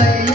say